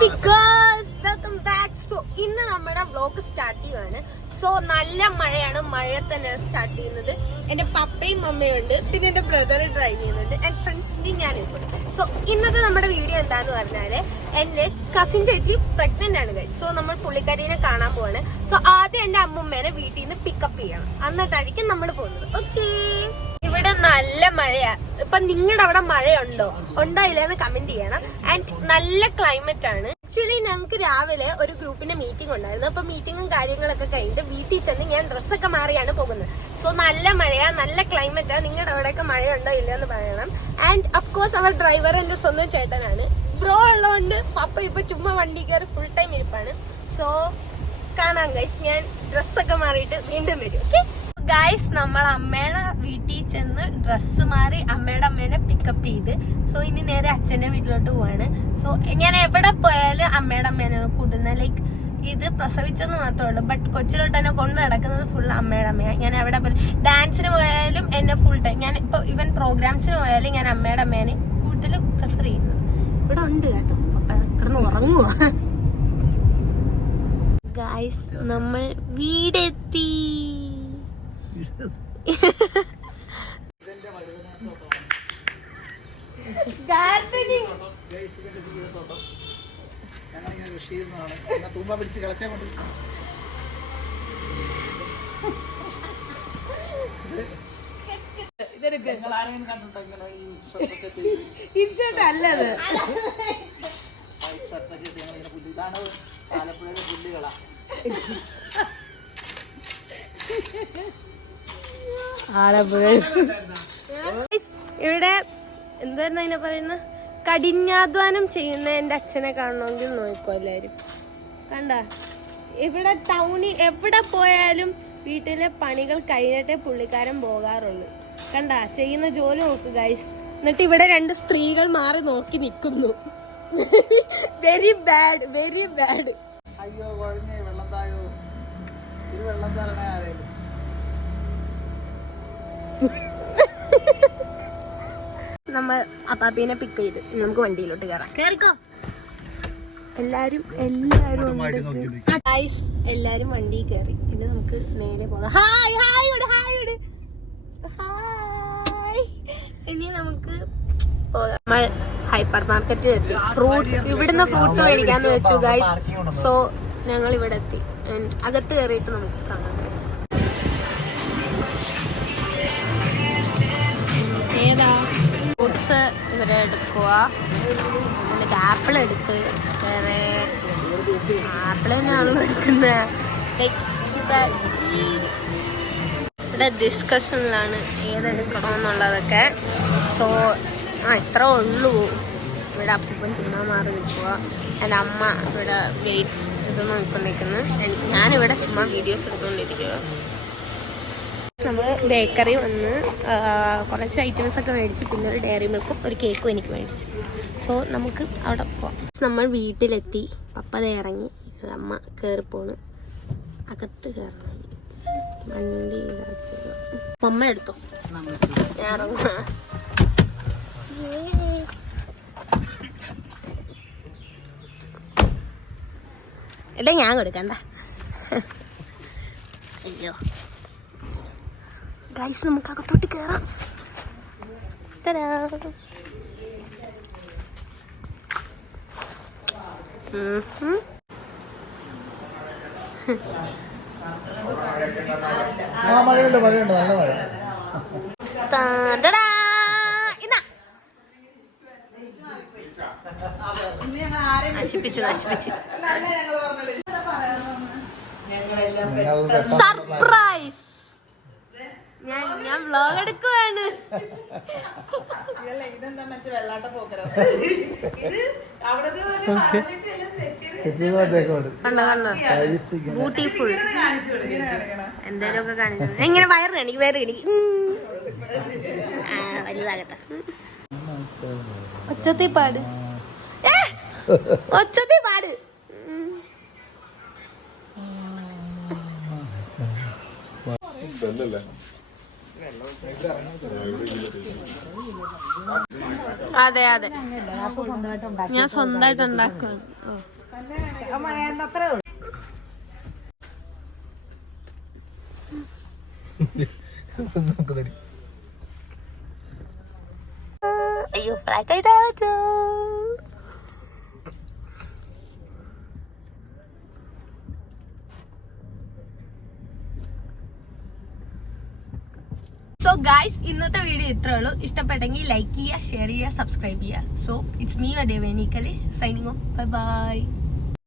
Hey girls, welcome back. So ഇന്ന് നമ്മുടെ vlog start ചെയ്യുവാണ്. സോ നല്ല മഴയാണ്, മഴ തന്നെ സ്റ്റാർട്ട് ചെയ്യുന്നത്. എന്റെ പപ്പയും മമ്മയും ഉണ്ട്, പിന്നെ എന്റെ ബ്രദർ ഡ്രൈവ് ചെയ്യുന്നുണ്ട്, എന്റെ ഫ്രണ്ട്സിന്റെ ഞാനിപ്പോൾ. സോ ഇന്നത്തെ നമ്മുടെ വീഡിയോ എന്താന്ന് പറഞ്ഞാല് എന്റെ കസിൻ ചേച്ചി പ്രഗ്നന്റ് ആണ് ഗൈസ്. സോ നമ്മൾ പുള്ളിക്കാരിനെ കാണാൻ പോവാണ്. സോ ആദ്യം എന്റെ അമ്മൂമ്മേനെ വീട്ടിൽ നിന്ന് പിക്കപ്പ് ചെയ്യണം, എന്നിട്ടായിരിക്കും നമ്മൾ പോകുന്നത്. ഓക്കേ, ഇവിടെ നല്ല മഴയാ. ഇപ്പൊ നിങ്ങളുടെ അവിടെ മഴയുണ്ടോ ഇല്ലെന്ന് കമന്റ് ചെയ്യണം. ആൻഡ് നല്ല ക്ലൈമറ്റ് ആണ്. ആക്ച്വലി ഞങ്ങൾക്ക് രാവിലെ ഒരു ഗ്രൂപ്പിന്റെ മീറ്റിംഗ് ഉണ്ടായിരുന്നു. അപ്പൊ മീറ്റിംഗും കാര്യങ്ങളൊക്കെ കഴിഞ്ഞിട്ട് വീട്ടിൽ ചെന്ന് ഞാൻ ഡ്രസ്സൊക്കെ മാറിയാണ് പോകുന്നത്. സോ നല്ല മഴയാ, നല്ല ക്ലൈമറ്റാ. നിങ്ങളുടെ അവിടെയൊക്കെ മഴയുണ്ടോ ഇല്ലെന്ന് പറയണം. ആൻഡ് അഫ്കോഴ്സ് അവർ ഡ്രൈവർ എന്റെ സ്വന്തം ചേട്ടനാണ്. ബ്രോ ഉള്ളതുകൊണ്ട് പപ്പ ഇപ്പൊ ചുമ്മാ വണ്ടി കയറി ഫുൾ ടൈം ഇരിപ്പാണ്. സോ കാണാം ഗൈസ്, ഞാൻ ഡ്രസ്സൊക്കെ മാറിയിട്ട് വീണ്ടും വരും. ഓക്കെ ഗൈസ്, നമ്മൾ അമ്മയുടെ വീട്ടിൽ ചെന്ന് ഡ്രസ്സ് മാറി അമ്മേനെ പിക്കപ്പ് ചെയ്ത് സോ ഇനി നേരെ അച്ഛന്റെ വീട്ടിലോട്ട് പോവാണ്. സോ ഞാൻ എവിടെ പോയാലും അമ്മേനെ കൂട്ടുന്നത്. ലൈക്ക് ഇത് പ്രസവിച്ചെന്ന് മാത്രമേ ഉള്ളൂ, ബട്ട് കൊച്ചിലോട്ട് എന്നെ കൊണ്ട് നടക്കുന്നത് ഫുൾ അമ്മയാണ്. ഞാൻ എവിടെ പോയാലും ഡാൻസിന് പോയാലും എന്നെ ഫുൾ ടൈം, ഞാൻ ഇപ്പൊ ഇവൻ പ്രോഗ്രാംസിന് പോയാലും ഞാൻ അമ്മേനെ കൂടുതൽ പ്രിഫർ ചെയ്യുന്നത്. ഇവിടെ ഉണ്ട് കേട്ടോ, പപ്പ കിടന്ന് ഉറങ്ങുവാ. ഗൈസ്, നമ്മൾ വീടെത്തി. അല്ലത് ആലപ്പുഴയിലെ പുല്ലുകളാ. ഇവിടെ എന്തായിരുന്നു അതിനെ പറയുന്ന, കഠിനാധ്വാനം ചെയ്യുന്ന എന്റെ അച്ഛനെ കാണണമെങ്കിൽ നോക്കോ എല്ലാരും. കണ്ട, ഇവിടെ ടൗണിൽ എവിടെ പോയാലും വീട്ടിലെ പണികൾ കഴിഞ്ഞിട്ടേ പുള്ളിക്കാരൻ പോകാറുള്ളൂ. കണ്ട, ചെയ്യുന്ന ജോലി നോക്ക് ഗൈസ്. എന്നിട്ട് ഇവിടെ രണ്ട് സ്ത്രീകൾ മാറി നോക്കി നിൽക്കുന്നു. Very bad, very bad. അയ്യോ കുഴഞ്ഞേ, വെള്ളം തായോ, ഇത് വെള്ളം തരണേ ആരേലും. നമ്മൾ അപ്പാപ്പീനെ പിക്ക് ചെയ്ത് നമുക്ക് വണ്ടിയിലോട്ട് കയറാം. കേറിക്കോ. എല്ലാരും എല്ലാരും വണ്ടി കയറി. പിന്നെ നമുക്ക് നേരെ പോകാം. Hi hi hi hi. ഇനി നമുക്ക് നമ്മൾ ഹൈപ്പർ മാർക്കറ്റിൽ എത്തി. ഫ്രൂട്ട്സ്, ഇവിടുന്ന് ഫ്രൂട്ട്സ് മേടിക്കാന്ന് വെച്ചു ഗൈസ്. സോ ഞങ്ങൾ ഇവിടെ എത്തി. അകത്ത് കയറിയിട്ട് നമുക്ക് കാണാം ഗൈസ്. ഏതാ ഫ്രൂട്ട്സ് ഇവരെ എടുക്കുക. എന്നിട്ട് ആപ്പിൾ എടുത്ത്, വേറെ ആപ്പിൾ തന്നെയാണല്ലോ എടുക്കുന്നത്. ഇവിടെ ഡിസ്കഷനിലാണ് ഏതെടുക്കണമെന്നുള്ളതൊക്കെ. സോ ഇത്ര ഉള്ളൂ. ഇവിടെ അപ്പൂപ്പൻ ചുമ്മാ മാറി നിൽക്കുക. എൻ്റെ അമ്മ ഇവിടെ വെയിറ്റ് ഇത് നോക്കിക്കൊണ്ടിരിക്കുന്നു. ഞാനിവിടെ ചുമ്മാ വീഡിയോസ് എടുത്തുകൊണ്ടിരിക്കുക. നമ്മൾ ബേക്കറി വന്ന് കുറച്ച് ഐറ്റംസ് ഒക്കെ മേടിച്ച്, പിന്നെ ഒരു ഡയറി മിൽക്കും ഒരു കേക്കും എനിക്ക് മേടിച്ചു. സോ നമുക്ക് അവിടെ പോവാം. നമ്മൾ വീട്ടിലെത്തി. പപ്പ ഇറങ്ങി, അമ്മ കയറിപ്പോണ്. അകത്ത് കയറണം. വണ്ടി അമ്മ എടുത്തോ, ഞാൻ ഇറങ്ങാ. എടാ ഞാൻ കൊടുക്കണ്ട. അയ്യോ ഗൈസ്, നമുക്ക് അകത്തോട്ട് കയറാം. മഴയുണ്ട്, മഴയുണ്ട്, നല്ല മഴ. നശിപ്പിച്ച് സർപ്രൈസ്. ഞാൻ വ്ലോഗ് എടുക്കുവാണ്. ബ്യൂട്ടിഫുൾ. എന്തേലും ഒക്കെ കാണിച്ചു. എങ്ങനെ വയറ് കാണിക്കും, വയറ് കാണിക്കും. വലുതാകട്ടെ. ഒച്ചത്തി പാട്, ഒച്ചത്തി പാട്. അതെ അതെ, ഞാൻ സ്വന്തമായിട്ട് ഉണ്ടാക്കും. അത്രേ ഉള്ളൂ. അയ്യോ ഫ്ലാറ്റ് ആയിട്ടോ. സോ ഗൈസ് ഇന്നത്തെ വീഡിയോ ഇത്രേ ഉള്ളൂ. ഇഷ്ടപ്പെട്ടെങ്കിൽ ലൈക്ക് ചെയ്യുക, ഷെയർ ചെയ്യുക, സബ്സ്ക്രൈബ് ചെയ്യുക. So it's me Deveni Kalesh signing off. Bye by.